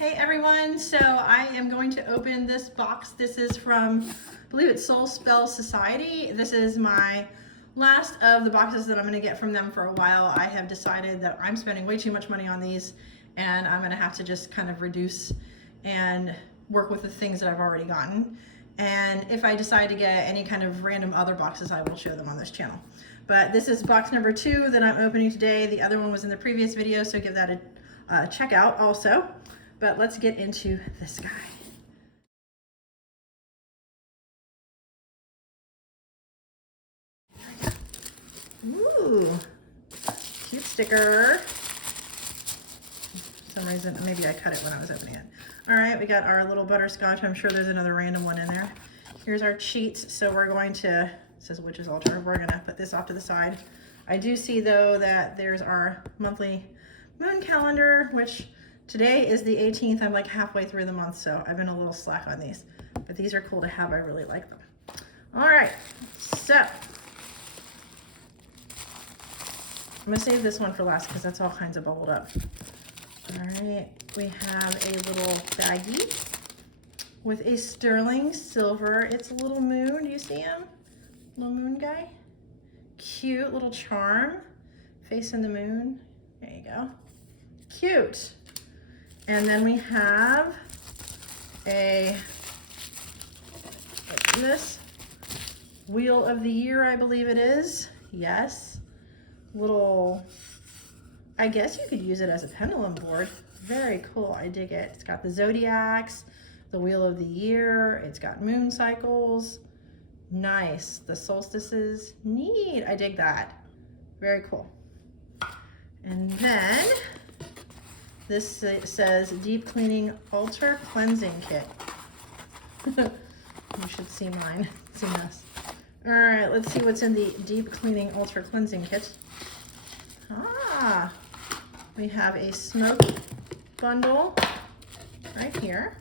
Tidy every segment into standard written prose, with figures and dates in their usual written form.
Hey everyone, so I am going to open this box. This is from, I believe it's Soul Spell Society. This is my last of the boxes that I'm going to get from them for a while. I have decided that I'm spending way too much money on these and I'm going to have to just kind of reduce and work with the things that I've already gotten. And if I decide to get any kind of random other boxes, I will show them on this channel. But this is box number 2 that I'm opening today. The other one was in the previous video, so give that a check out also. But let's get into this guy. Ooh, cute sticker. For some reason, maybe I cut it when I was opening it. All right, we got our little butterscotch. I'm sure there's another random one in there. Here's our cheats. So we're going to, it says witch's altar. We're gonna put this off to the side. I do see though that there's our monthly moon calendar, which today is the 18th. I'm like halfway through the month, so I've been a little slack on these. But these are cool to have. I really like them. All right, so I'm gonna save this one for last because that's all kinds of bubbled up. All right, we have a little baggie with a sterling silver. It's a little moon. Do you see him? Little moon guy. Cute little charm facing the moon. There you go. Cute. And then we have this Wheel of the Year, I believe it is. Yes. Little, I guess you could use it as a pendulum board. Very cool. I dig it. It's got the zodiacs, the Wheel of the Year. It's got moon cycles. Nice. The solstices. Neat. I dig that. Very cool. And then this says Deep Cleaning Altar Cleansing Kit. You should see mine. It's a mess. All right, let's see what's in the Deep Cleaning Altar Cleansing Kit. Ah, we have a smoke bundle right here.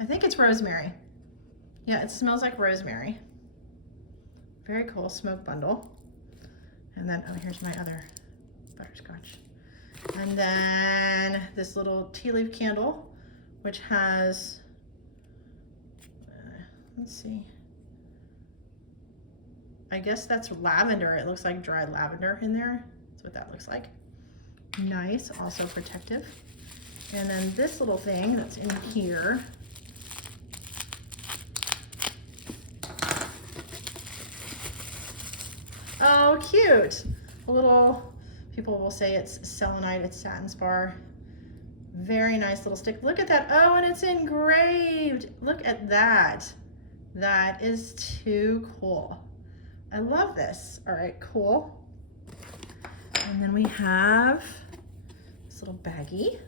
I think it's rosemary. Yeah, it smells like rosemary. Very cool smoke bundle. And then, oh, here's my other butterscotch. And then this little tea leaf candle, which has, let's see. I guess that's lavender. It looks like dried lavender in there. That's what that looks like. Nice, also protective. And then this little thing that's in here. Oh, cute. A little, people will say it's selenite, it's satin spar. Very nice little stick. Look at that. Oh, and it's engraved. Look at that. That is too cool. I love this. All right, cool. And then we have this little baggie.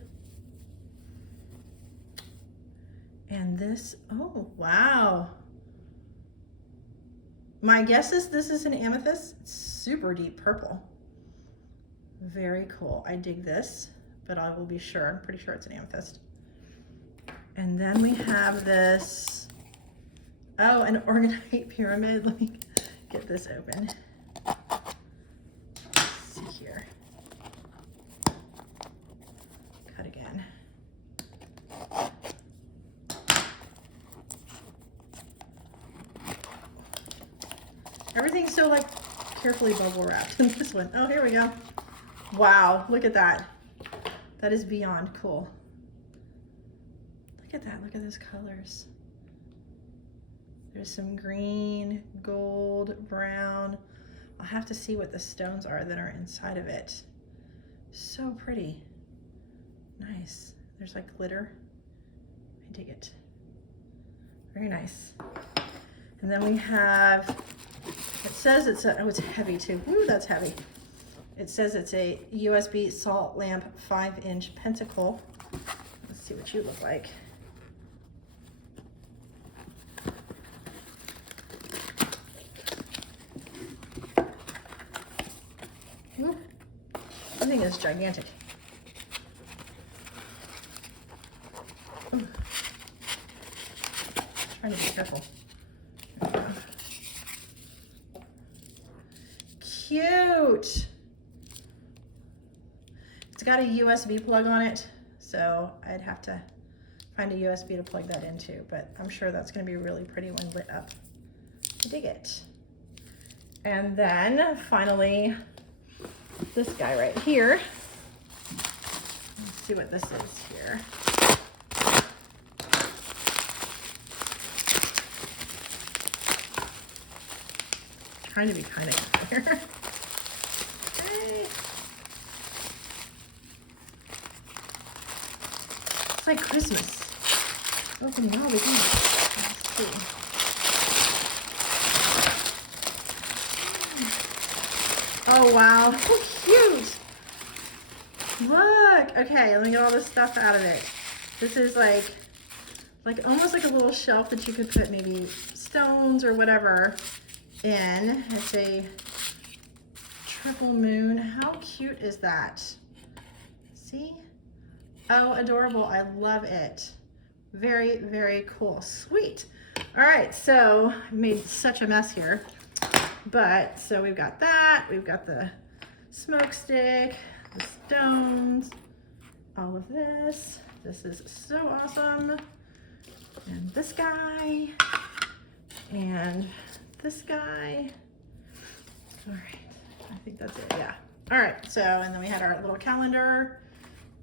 And this, oh, wow. My guess is this is an amethyst. It's super deep purple. Very cool. I dig this, but I will be sure. I'm pretty sure it's an amethyst. And then we have this, oh, an organite pyramid. Let me get this open. Let's see here. Cut again. Everything's so like carefully bubble wrapped in this one. Oh, here we go. Wow, look at that. That is beyond cool. Look at that, look at those colors. There's some green, gold, brown. I'll have to see what the stones are that are inside of it. So pretty. Nice. There's like glitter. I dig it. Very nice. And then we have, it says it's a, oh, it's heavy too. Ooh, that's heavy. It says it's a USB salt lamp 5-inch pentacle. Let's see what you look like. Ooh, that thing is gigantic. Ooh. Trying to be careful. Cute. It's got a USB plug on it, so I'd have to find a USB to plug that into, but I'm sure that's gonna be really pretty when lit up. I dig it. And then finally, this guy right here. Let's see what this is here. Trying to be kind of clear. Okay. It's like Christmas. Opening all the gifts. Let's see. Oh wow, so cute. Look, okay, let me get all this stuff out of it. This is like almost like a little shelf that you could put maybe stones or whatever in. It's a triple moon. How cute is that? See? Oh, adorable. I love it. Very, very cool. Sweet. All right, so I made such a mess here. But, so we've got that. We've got the smoke stick, the stones, all of this. This is so awesome. And this guy. And this guy. All right, I think that's it, yeah. All right, so, and then we had our little calendar.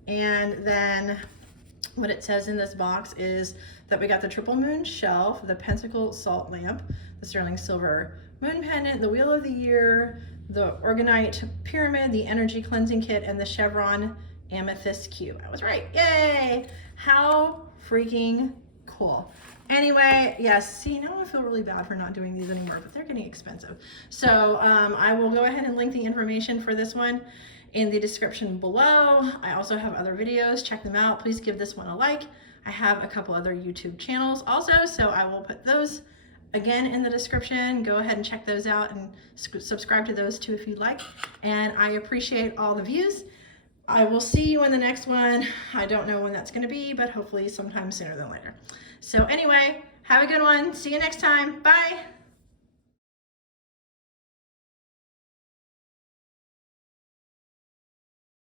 And then what it says in this box is that we got the triple moon shelf, the pentacle salt lamp, the sterling silver moon pendant, the wheel of the year, the organite pyramid, the energy cleansing kit, and the chevron amethyst cube. I was right, yay! How freaking cool. Anyway, yes, see, now I feel really bad for not doing these anymore, but they're getting expensive. So I will go ahead and link the information for this one in the description below. I also have other videos, check them out. Please give this one a like. I have a couple other YouTube channels also, so I will put those again in the description. Go ahead and check those out and subscribe to those too if you'd like. And I appreciate all the views. I will see you in the next one. I don't know when that's gonna be, but hopefully sometime sooner than later. So anyway, have a good one. See you next time. Bye.